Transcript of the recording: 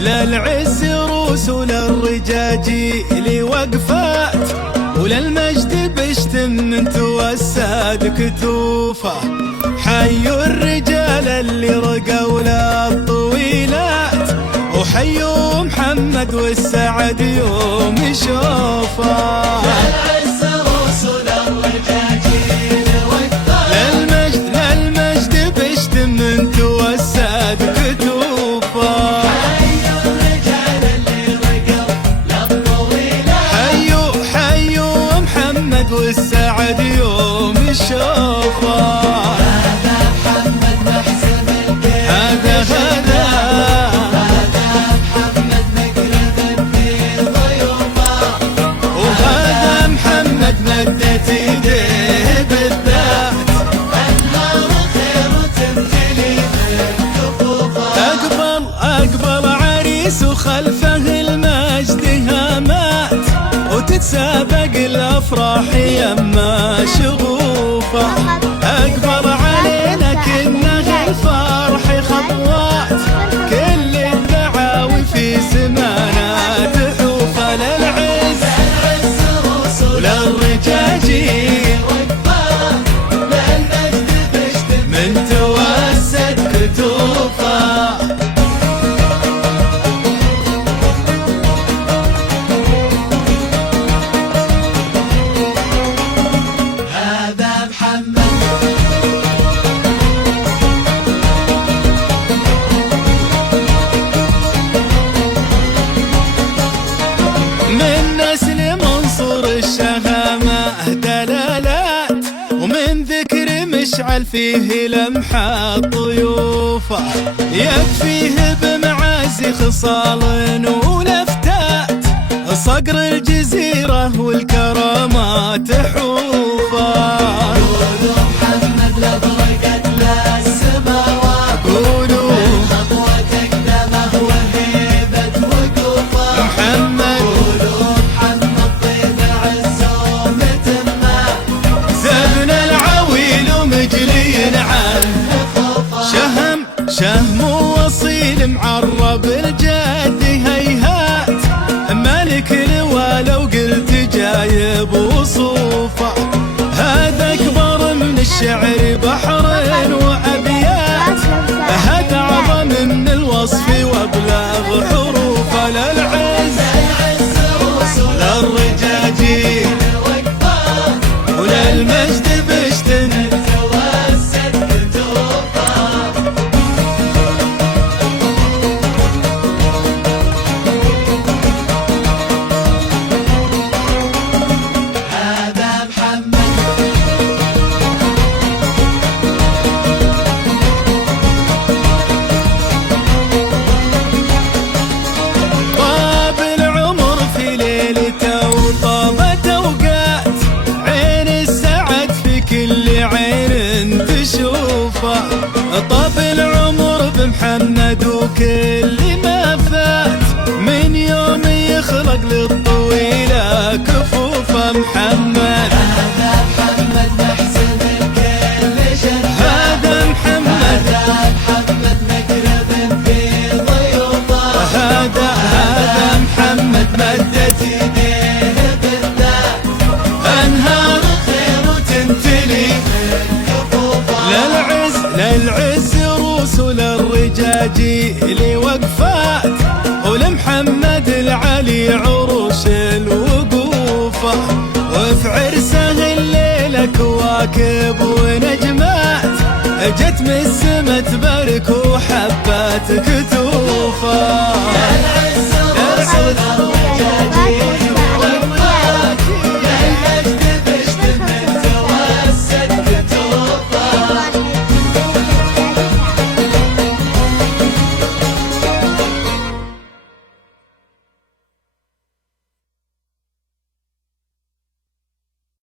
للعز روس وللرجاجيل وقفات، وللمجد بشتم من توسد كتوفه. حيوا الرجال اللي رقوا للطويلات، وحيوا محمد والسعد يوم يشوفه. للعز روس وللرجاجيل وقفات، للمجد بشتم من توسد كتوفه. والسعد يوم يشوفه. هذا محمد محسن الكيل، هذا محمد مقرب في ضيوفه. وهذا محمد مدت ايديه بالذات، انهار خير تمتلي من كفوفه. اقبل عريس وخلفه المجد هامات، وتتسابق الافراح يما شغوفه. اقبل علينا كنا الفرح خطوات، كل الدعاوي في سمانا تحوفه. للعز روس وللرجاجيل وقفات، للمجد بشتم من توسد كتوفه. من نسل منصور الشهامة دلالات، ومن ذكر مشعل فيه لمحة طيوفه. يكفيه بمعازي خصال ولفتات، صقر الجزيرة والكرامات حوفه. قولوا محمد لبرقت للسماوات، قولوا خطوة تقدمه وهيبة وقوفه. محمد طيب عزه ومتمه، زبنا العويل ومجلي عن شهم وصيل معرب الجد هيهات. ملك لوا لو قلت جايب وصوفه. هذا اكبر من الشعر بحر وابيات، هذا اعظم من الوصف وابلغ حروفه. للعز للرجاجيل وقفات، وللمجد بشتن توسد كتوفه. هذا محمد طاب العمر في ليلته وطابت اوقات، عين السعد في كل عين تشوفه. طاب العمر بمحمد وكل ما فات، من يوم يخلق للطويله كفوفه. محمد هذا محمد محسن الكيل شرفه. هذا محمد محمد مقرب في ضيوفه. هذا محمد مدت ايديه بالذات، انهار خير تمتلي من كفوفه. للعز روس وللرجاجيل وقفات، ولمحمد العلي عروش الوقوفه. وفي عرسه الليله كواكب ونجمات، جت من السما تبارك وحا